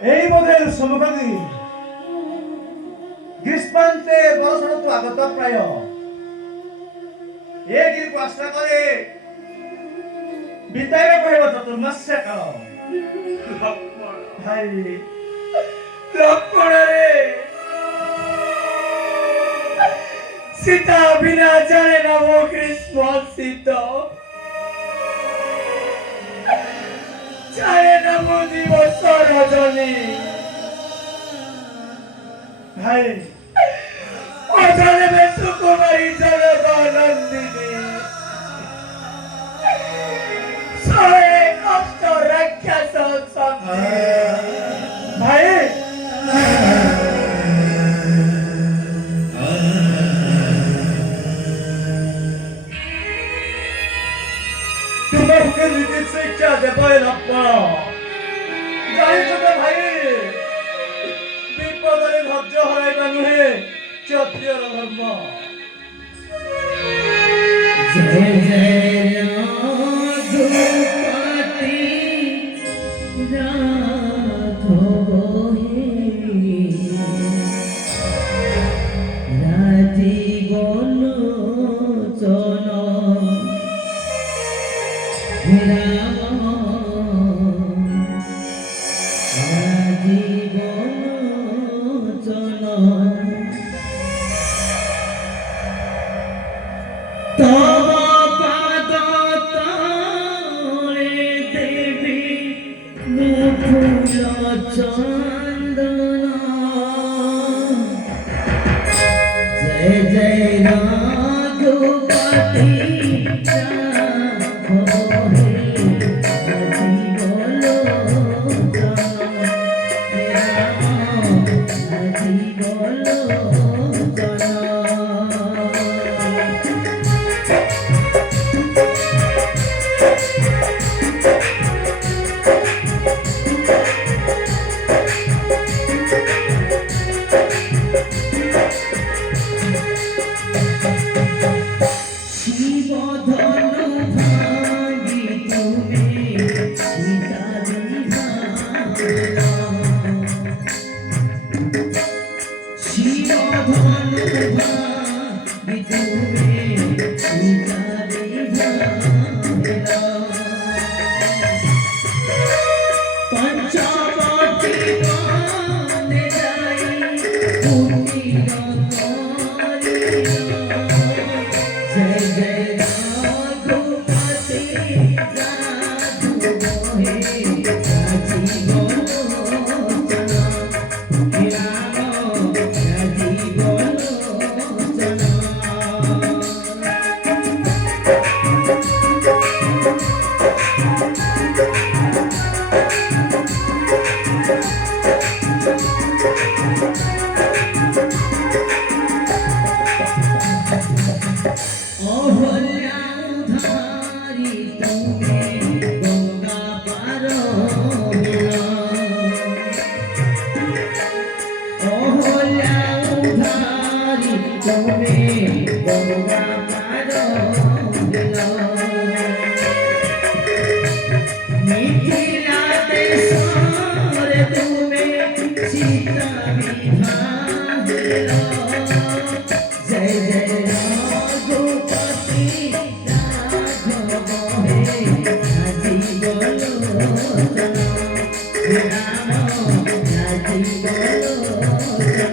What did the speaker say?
এই বোধের সমকালী গ্রীষ্মান্তে বর্ষণ তো আগত প্রায় এই আশ্রা করে বিতাইবে কহিব চতুর্মাস্যে কাল ভাই লক্ষ্মণ রে সীতা বিনা জানে নব গ্রীষ্ম শীত জানে নব দিবস রজনী ভাই অজানে সুকুমারী জনক নন্দিনী সরে কষ্ট রাক্ষস ভাই তোমাকে নীতি শিক্ষা দেবে লক্ষ্মণ জানিছ তো ভাই বিপদরে ধৈর্য হরাইবা নুহে ক্ষত্রিয়র ধর্ম জয় জয় রঘুপতি রাঘব হে রাজীব লোচন হে রাম রাজীব লোচন তব পাদ তলে দেবী মুকুল চন্দন জয় জয় রঘুপতি রাঘব হে রাজীব লোচন হে রাম রাজীব লোচন